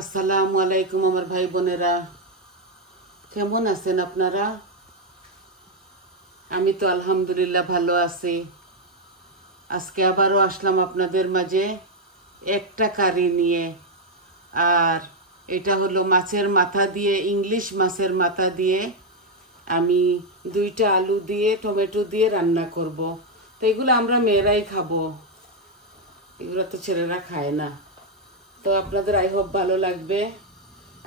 আসসালামু আলাইকুম আমার ভাই বোনেরা, কেমন আছেন আপনারা? আমি তো আলহামদুলিল্লাহ ভালো আছি। আজকে আবারও আসলাম আপনাদের মাঝে একটা কারি নিয়ে। আর এটা হলো মাছের মাথা দিয়ে, ইংলিশ মাছের মাথা দিয়ে আমি দুইটা আলু দিয়ে টমেটো দিয়ে রান্না করব। তো এগুলো আমরা মেয়েরাই খাবো, এগুলো তো ছেলেরা খায় না। তো আপনাদের আই হোপ ভালো লাগবে।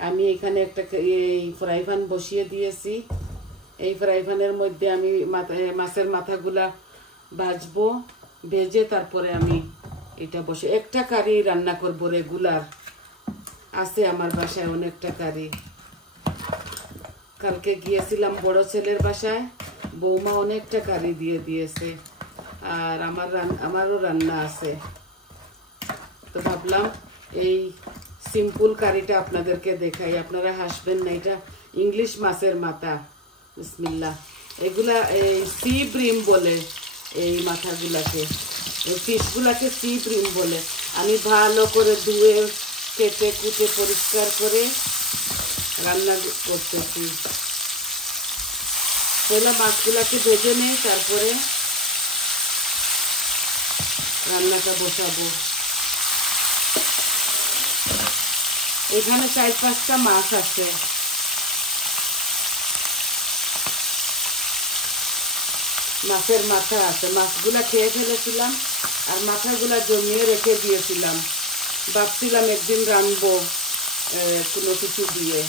আমি এখানে একটা এই ফ্রাই প্যান বসিয়ে দিয়েছি। এই ফ্রাই প্যানের মধ্যে আমি মাছের মাথাগুলা ভাজবো। ভেজে তারপরে আমি এটা বসে একটা কারি রান্না করব। রেগুলার আছে আমার বাসায় অনেকটা কারি। কালকে গিয়েছিলাম বড় ছেলের বাসায়, বৌমা অনেকটা কারি দিয়ে দিয়েছে। আর আমারও রান্না আছে। তো ভাবলাম এই সিম্পল কারিটা আপনাদেরকে দেখাই, আপনারা হাসবেন না। এটা ইংলিশ মাছের মাথা। বিসমিল্লাহ। এগুলা এই সি ব্রিম বলে, এই মাথাগুলাকে, এই ফিশগুলাকে সি ব্রিম বলে। আমি ভালো করে ধুয়ে কেটে কুটে পরিষ্কার করে রান্না করতেছি। পয়লা মাছগুলাকে ভেজে নিয়ে তারপরে রান্নাটা বসাবো। এখানে 4-5টা মাছ আছে। মাছের মাথা আছে, মাছগুলা খেয়ে ফেলেছিলাম আর মাথাগুলা জমিয়ে রেখে দিয়েছিলাম। ভাবছিলাম একদিন রানবো কোনো কিছু দিয়ে,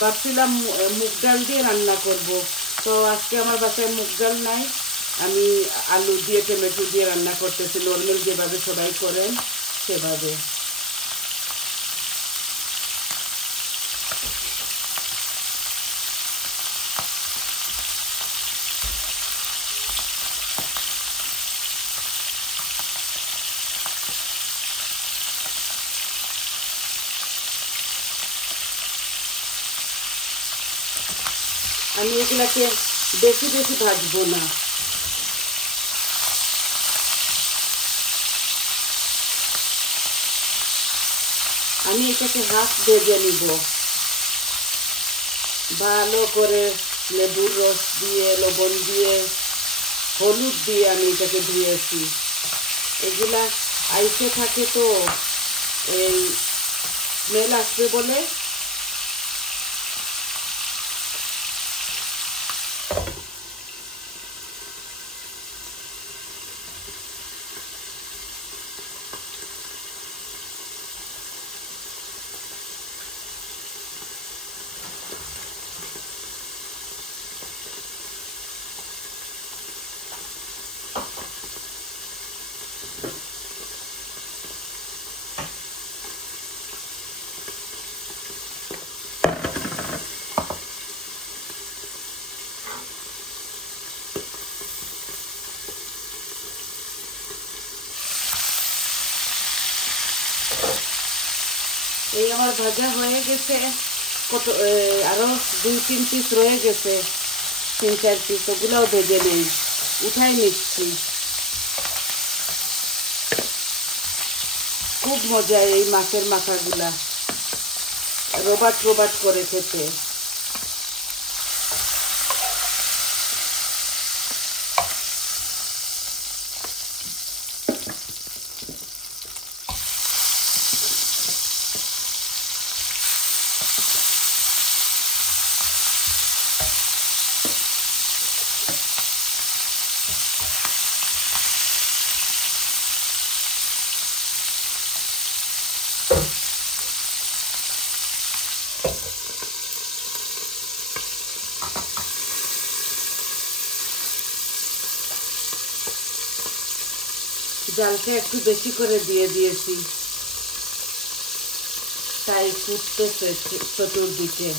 ভাবছিলাম মুগ ডাল দিয়ে রান্না করব। তো আজকে আমার বাসায় মুগ ডাল নাই, আমি আলু দিয়ে টমেটো দিয়ে রান্না করতেছি, নর্মাল যেভাবে সবাই করেন সেভাবে। আমি এগুলাকে বেশি বেশি ভাজবো না। আমি এটাকে হাফ ভেজে নিব ভালো করে। লেবুর রস দিয়ে, লবণ দিয়ে, হলুদ দিয়ে আমি এটাকে ধুয়েছি। এগুলা আইসে থাকে তো এই স্মেল আসবে বলে। এই আমার ভাজা হয়ে গেছে। কত আরো 2-3 পিস রয়ে গেছে, 3-4 পিস, ওগুলাও ভেজে নেই, উঠাই নিচ্ছি। খুব মজা এই মাছের মাথাগুলা, রোবাট রোবাট করে খেতে। জালটা একটু বেশি করে দিয়ে দিয়েছি, তাই ফুটতেছে চতুর্দিকে।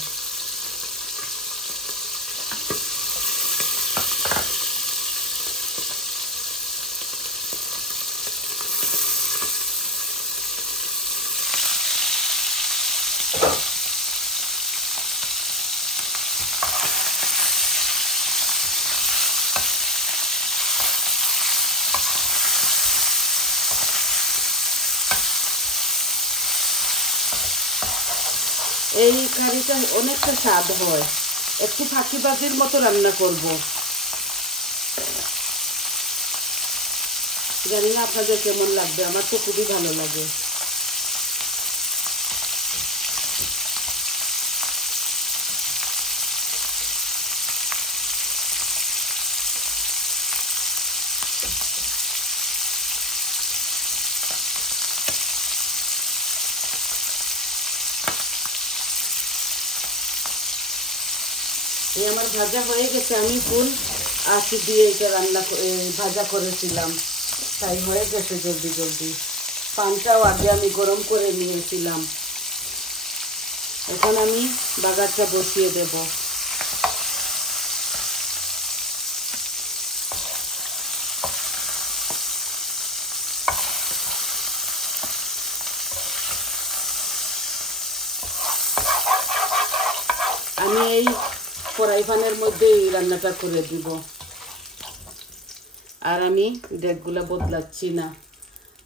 এই কারিটা অনেকটা স্বাদ হয়, একটু ফাঁকিবাজির মতো রান্না করব। জানি না আপনাদের কেমন লাগবে, আমার তো খুবই ভালো লাগে। এই আমার ভাজা হয়ে গেছে, আমি ফুল আঁচে দিয়ে এটা ভাজা করেছিলাম, তাই হয়ে গেছে জলদি জলদি। পানটাও আগে আমি গরম করে নিয়েছিলাম। এখন আমি বাগারটা বসিয়ে দেব। আমি এই ফ্রাই প্যানের মধ্যে এই রান্নাটা করে দিব, আর আমি ডেকগুলো বদলাচ্ছি না।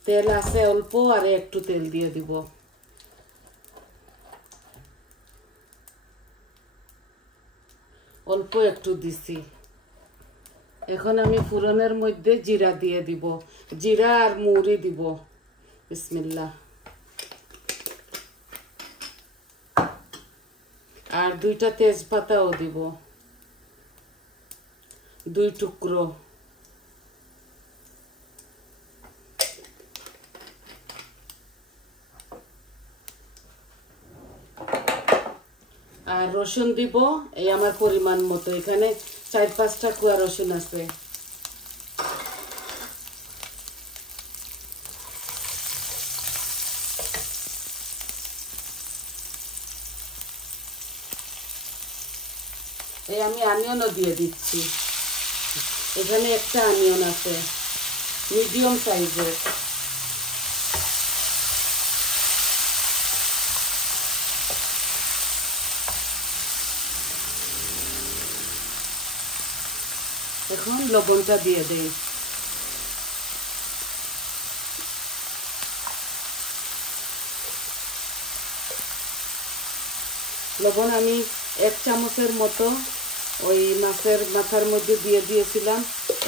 তেল আছে অল্প, আর একটু তেল দিয়ে দিব। অল্প একটু দিছি। এখন আমি ফোড়নের মধ্যে জিরা দিয়ে দিব, জিরা আর মৌরি দিব। বিসমিল্লাহ। আর 2টা তেজপাতাও দিব, 2 টুকরো। আর রসুন দিব এই আমার পরিমাণ মতো, এখানে 4-5টা কুয়া রসুন আছে। এই আমি অনিয়নও দিয়ে দিচ্ছি, এখানে একটা অনিয়ন আছে মিডিয়াম সাইজের। এখন লবণটা দিয়ে দেই। লবণ আমি 1 চামচের মতো ওই মাছের মাথার মধ্যে দিয়ে দিয়েছিলাম,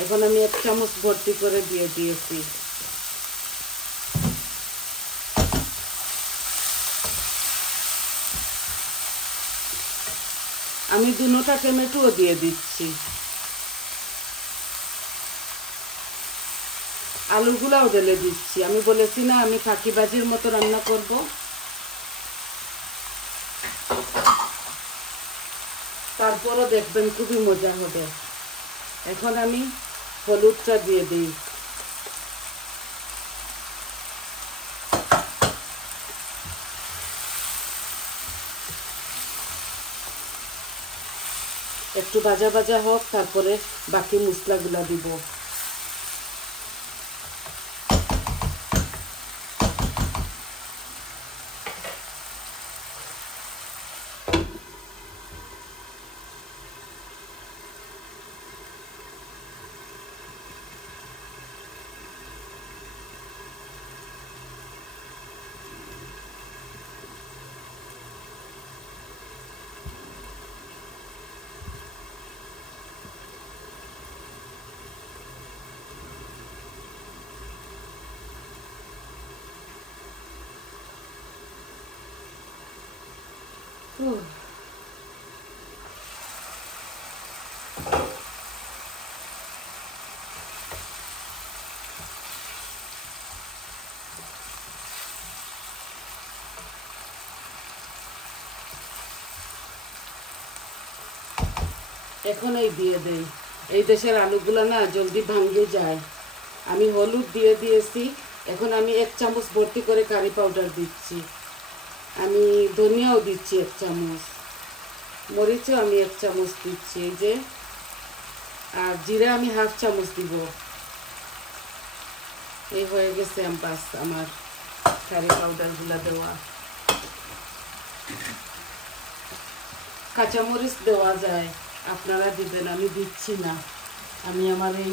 এখন আমি 1 চামচ ভর্তি করে দিয়ে দিয়েছি। আমি 2টা টমেটোও দিয়ে দিচ্ছি। আলুগুলাও ঢেলে দিচ্ছি। আমি বলেছি না আমি ফাঁকিবাজির মতো রান্না করব। তারপরও দেখবেন খুবই মজা হবে। এখন আমি হলুদটা দিয়ে দিই। একটু ভাজা ভাজা হোক, তারপরে বাকি মশলাগুলা দিব। এখন এই দিয়ে দেই। এই দেশের আলুগুলো না জলদি ভাঙে যায়। আমি হলুদ দিয়ে দিয়েছি, এখন আমি 1 চামচ ভর্তি করে কারি পাউডার দিচ্ছি। আমি ধনিয়াও দিচ্ছি 1 চামচ, মরিচও আমি 1 চামচ দিচ্ছি এই যে, আর জিরা আমি 1/2 চামচ দিব। এই হয়ে গেছে বাস আমার কারি পাউডারগুলো দেওয়া। কাঁচামরিচ দেওয়া যায়, আপনারা দিবেন, আমি দিচ্ছি না। আমি আমার এই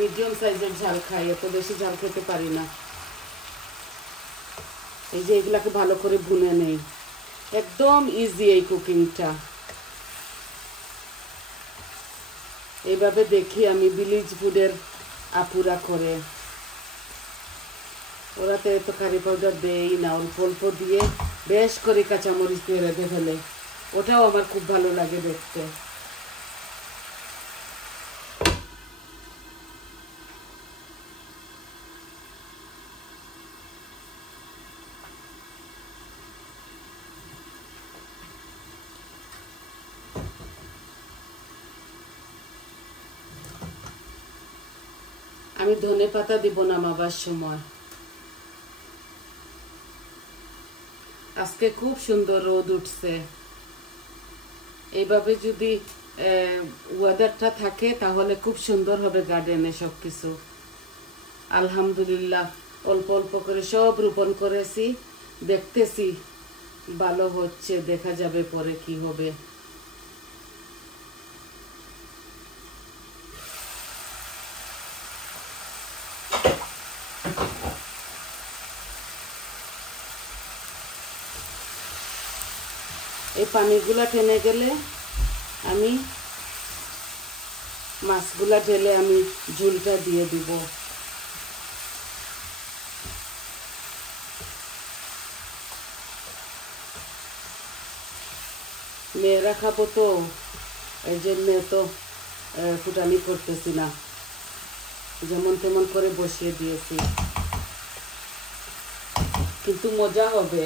মিডিয়াম সাইজের ঝাল খাই, এত বেশি ঝাল খেতে পারি না। এই যে এগুলাকে ভালো করে ভুনে নেই। একদম ইজি এই কুকিংটা। এইভাবে দেখি আমি ভিলেজ ফুডের আপুরা করে, ওরা তো এত কারি পাউডার দেই না, অল্প অল্প দিয়ে বেশ করে কাঁচামরিচ দিয়ে রেঁধে ফেলে। ওটাও আমার খুব ভালো লাগে দেখতে। আমি ধনে পাতা দিব নামাবার সময়। আজকে খুব সুন্দর রোদ উঠছে। এইভাবে যদি ওয়েদারটা থাকে তাহলে খুব সুন্দর হবে গার্ডেনে সব কিছু। আলহামদুলিল্লাহ অল্প অল্প করে সব রোপণ করেছি, দেখতেছি ভালো হচ্ছে, দেখা যাবে পরে কি হবে। এই পানিগুলা টেনে গেলে আমি মাছগুলা ঢেলে আমি ঝুলটা দিয়ে দিব। মেয়েরা খাবো তো, এই জন্য তো ফুটানি করতেছি না, যেমন তেমন করে বসিয়ে দিয়েছি, কিন্তু মজা হবে।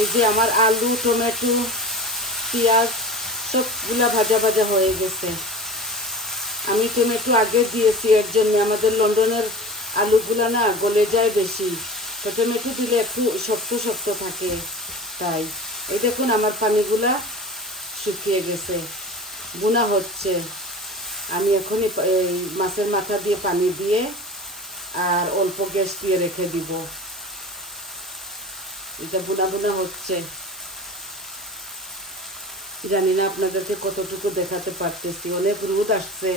এই যে আমার আলু, টমেটো, পেঁয়াজ সবগুলা ভাজা ভাজা হয়ে গেছে। আমি টমেটো আগে দিয়েছি, এর জন্য আমাদের লন্ডনের আলুগুলা না গলে যায় বেশি, তো টমেটো দিলে একটু শক্ত শক্ত থাকে, তাই। এই দেখুন আমার পানিগুলা শুকিয়ে গেছে, বুনা হচ্ছে। আমি এখনই এই মাছের মাথা দিয়ে পানি দিয়ে আর অল্প গ্যাস দিয়ে রেখে দিব। এটা বুনা বুনা হচ্ছে। জানি না আপনাদেরকে কতটুকু দেখাতে পারতেছি, অনেক রোদ আসছে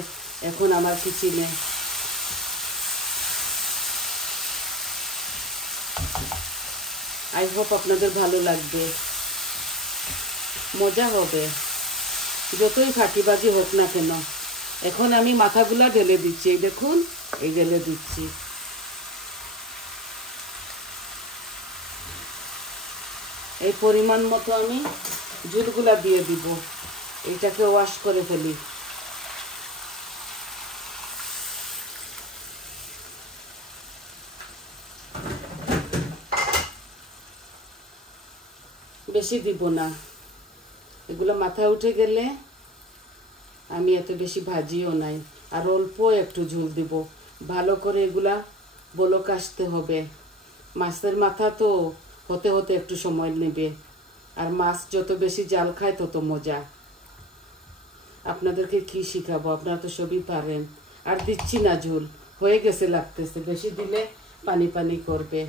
এখন আমার কিচেনে। আই হোপ আপনাদের ভালো লাগবে, মজা হবে, যতই ফাঁকিবাজি হোক না কেন। এখন আমি মাথাগুলা ঢেলে দিচ্ছি, এই দেখুন, এই ঢেলে দিচ্ছি। এই পরিমাণ মতো আমি ঝুলগুলা দিয়ে দিব, এইটাকে ওয়াশ করে ফেলি। বেশি দিব না, এগুলো মাথায় উঠে গেলে আমি এত বেশি ভাজিও নাই, আর অল্প একটু ঝোল দিব। ভালো করে এগুলা বলক আসতে হবে। মাছের মাথা তো হতে হতে একটু সময় নেবে, আর মাছ যত বেশি জাল খায় তত মজা। আপনাদেরকে কি শিখাবো, আপনারা তো সবই পারেন। আর দিচ্ছি না ঝোল, হয়ে গেছে লাগতেছে, বেশি দিলে পানি পানি করবে।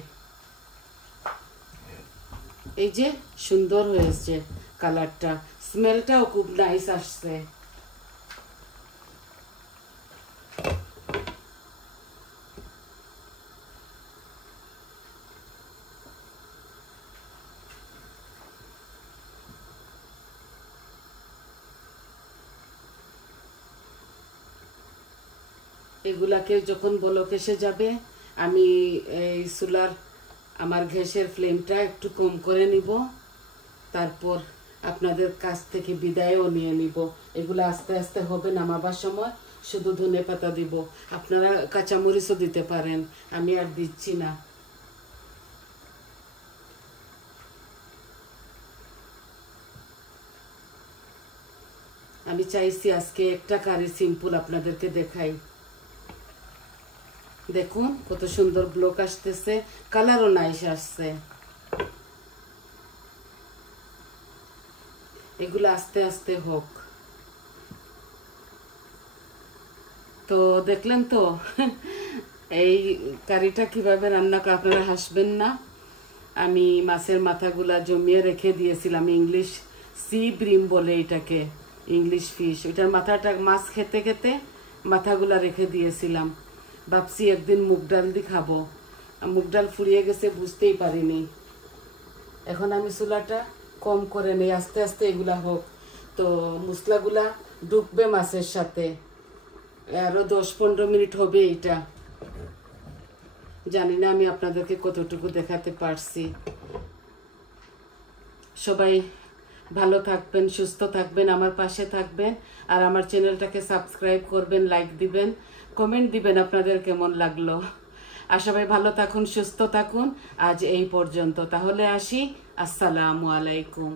এই যে সুন্দর হয়েছে কালারটা, স্মেলটাও খুব নাইস আসছে। এগুলাকে যখন বলক এসে যাবে আমি এই চুলার আমার গ্যাসের ফ্লেমটা একটু কম করে নিব, তারপর আপনাদের কাছ থেকে বিদায়ও নিয়ে নিব। এগুলো আস্তে আস্তে হবে, নামাবার সময় শুধু ধনে পাতা দিব, আপনারা কাঁচামরিচও দিতে পারেন, আমি আর দিচ্ছি না। আমি চাইছি আজকে একটা কারি সিম্পল আপনাদেরকে দেখাই। দেখুন কত সুন্দর ব্লক আসতেছে, কালারও নাইস আসছে। এগুলো আস্তে আস্তে হোক। তো দেখলেন তো এই কারিটা কিভাবে রান্না করে, আপনারা হাসবেন না। আমি মাছের মাথাগুলা জমিয়ে রেখে দিয়েছিলাম, ইংলিশ সি ব্রিম বলে এটাকে, ইংলিশ ফিশ। ওইটার মাথাটা মাছ খেতে খেতে মাথাগুলা রেখে দিয়েছিলাম। ভাবছি একদিন মুগ ডাল দিয়ে খাবো, মুগ ডাল ফুরিয়ে গেছে বুঝতেই পারিনি। এখন আমি চুলাটা কম করে নেই, আস্তে আস্তে এগুলা হোক। তো মশলাগুলা ডুববে মাছের সাথে, আরো 10-15 মিনিট হবে এটা। জানি না আমি আপনাদেরকে কতটুকু দেখাতে পারছি। সবাই ভালো থাকবেন, সুস্থ থাকবেন, আমার পাশে থাকবেন, আর আমার চ্যানেলটাকে সাবস্ক্রাইব করবেন, লাইক দিবেন, কমেন্ট দিবেন আপনাদের কেমন লাগলো। আর সবাই ভালো থাকুন, সুস্থ থাকুন। আজ এই পর্যন্ত, তাহলে আসি। আসসালামু আলাইকুম।